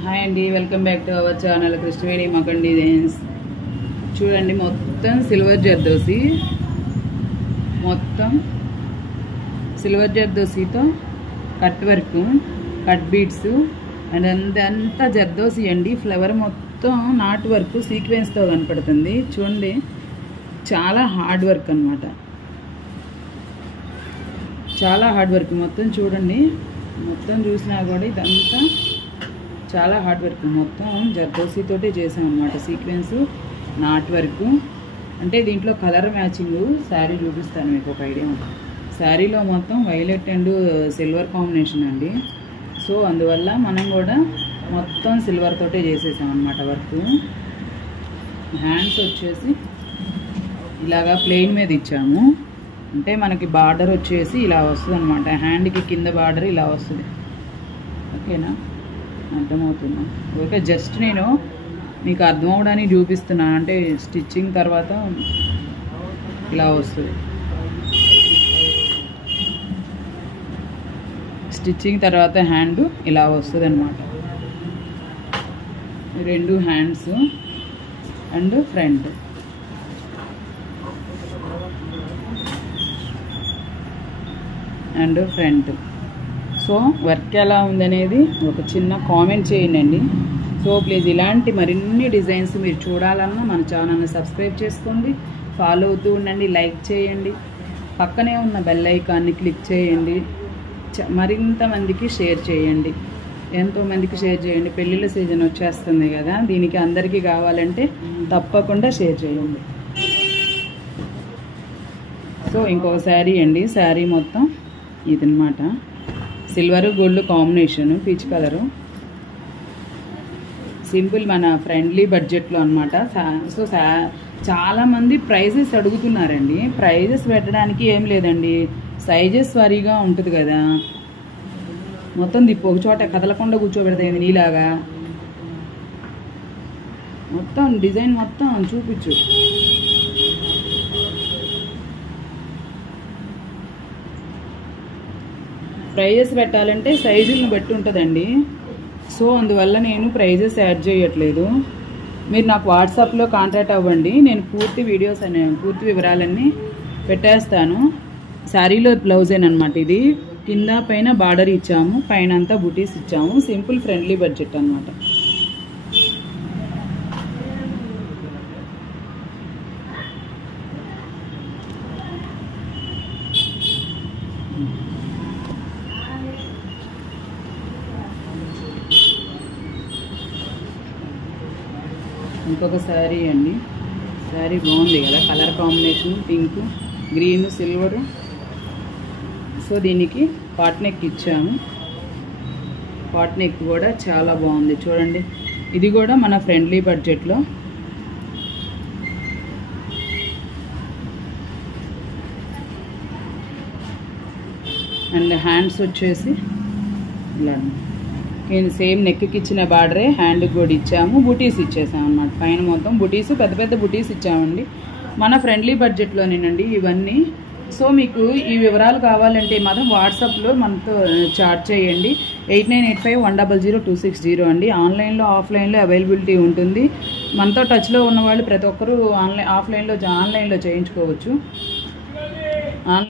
Hi అండి, welcome back to our channel Krishnaveni మకన్ designs. చూడండి, మొత్తం సిల్వర్ జర్దోసి, మొత్తం సిల్వర్ జర్దోసితో cut work, cut beads and అంతా జర్దోసి అండి. ఫ్లవర్ మొత్తం నాట్ వర్క్ సీక్వెన్స్తో కనపడుతుంది. చూడండి, చాలా హార్డ్ వర్క్ అనమాట, చాలా హార్డ్ వర్క్. మొత్తం చూడండి, మొత్తం చూసినా కూడా ఇదంతా చాలా హార్డ్ వర్క్. మొత్తం జర్దోసితోటే చేసాం అనమాట. Sequence, not work. అంటే దీంట్లో కలర్ మ్యాచింగ్ శారీ చూపిస్తాను మీకు, ఒక ఐడియా. శారీలో మొత్తం వైలెట్ అండ్ సిల్వర్ కాంబినేషన్ అండి. సో అందువల్ల మనం కూడా మొత్తం సిల్వర్ తోటే చేసేసాం అనమాట వర్క్. హ్యాండ్స్ వచ్చేసి ఇలాగా ప్లెయిన్ మీద ఇచ్చాము. అంటే మనకి బార్డర్ వచ్చేసి ఇలా వస్తుంది అనమాట. హ్యాండ్కి కింద బార్డర్ ఇలా వస్తుంది. ఓకేనా, అర్థమవుతుందా? ఓకే, జస్ట్ నేను మీకు అర్థం అవడానికి చూపిస్తున్నాను. అంటే స్టిచ్చింగ్ తర్వాత ఇలా వస్తుంది. స్టిచ్చింగ్ తర్వాత హ్యాండ్ ఇలా వస్తుంది అనమాట. రెండు hands and front. And front. So work ఎలా ఉందనేది ఒక చిన్న కామెంట్ చేయండి. సో ప్లీజ్ ఇలాంటి మరిన్ని డిజైన్స్ మీరు చూడాలన్నా మన ఛానల్ని సబ్స్క్రైబ్ చేసుకోండి, ఫాలో అవుతూ ఉండండి, లైక్ చేయండి, పక్కనే ఉన్న బెల్ ఐకాన్ని క్లిక్ చేయండి, మరింత మందికి షేర్ చేయండి, ఎంతోమందికి షేర్ చేయండి. పెళ్ళిళ్ళ సీజన్ వచ్చేస్తుంది కదా, దీనికి అందరికీ కావాలంటే తప్పకుండా షేర్ చేయండి. సో ఇంకొక శారీ అండి. శారీ మొత్తం ఇదన్నమాట. Silver gold combination, peach colour. Simple, మన ఫ్రెండ్లీ బడ్జెట్లో అనమాట. సో చాలామంది ప్రైజెస్ అడుగుతున్నారండి. ప్రైజెస్ పెట్టడానికి ఏం లేదండి, సైజెస్ వారీగా ఉంటుంది కదా. మొత్తం దిప్పు ఒక చోట కదలకుండా కూర్చోబెడతాయి నీలాగా. మొత్తం డిజైన్ మొత్తం చూపించు. ప్రైజెస్ పెట్టాలంటే సైజులను బట్టి ఉంటుందండి. సో అందువల్ల నేను ప్రైజెస్ యాడ్ చేయట్లేదు. మీరు నాకు వాట్సాప్లో కాంటాక్ట్ అవ్వండి, నేను పూర్తి వీడియోస్ పూర్తి వివరాలన్నీ పెట్టేస్తాను. శారీలో బ్లౌజేనమాట ఇది. కింద పైన బార్డర్ ఇచ్చాము, పైన అంతా బుటీస్ ఇచ్చాము. సింపుల్ ఫ్రెండ్లీ బడ్జెట్ అనమాట. ఇంకొక శారీ అండి. శారీ బాగుంది కదా, colour combination, pink, green, silver. So దీనికి పాట్ నెక్ ఇచ్చాము. పాట్ నెక్ కూడా చాలా బాగుంది చూడండి. ఇది కూడా మన ఫ్రెండ్లీ బడ్జెట్లో. అండ్ హ్యాండ్స్ వచ్చేసి ఇలా సేమ్ నెక్కి ఇచ్చిన బార్డరే హ్యాండ్కి కూడా ఇచ్చాము. బుటీస్ ఇచ్చేసాం అన్నమాట. పైన మొత్తం బుటీస్, పెద్ద పెద్ద బుటీస్ ఇచ్చామండి. మన ఫ్రెండ్లీ బడ్జెట్లోనేనండి ఇవన్నీ. సో మీకు ఈ వివరాలు కావాలంటే మాత్రం వాట్సాప్లో మనతో చాట్ చేయండి. 8985100260 అండి. ఆన్లైన్లో ఆఫ్లైన్లో అవైలబిలిటీ ఉంటుంది. మనతో టచ్లో ఉన్న వాళ్ళు ప్రతి ఒక్కరూ ఆన్లైన్లో చేయించుకోవచ్చు.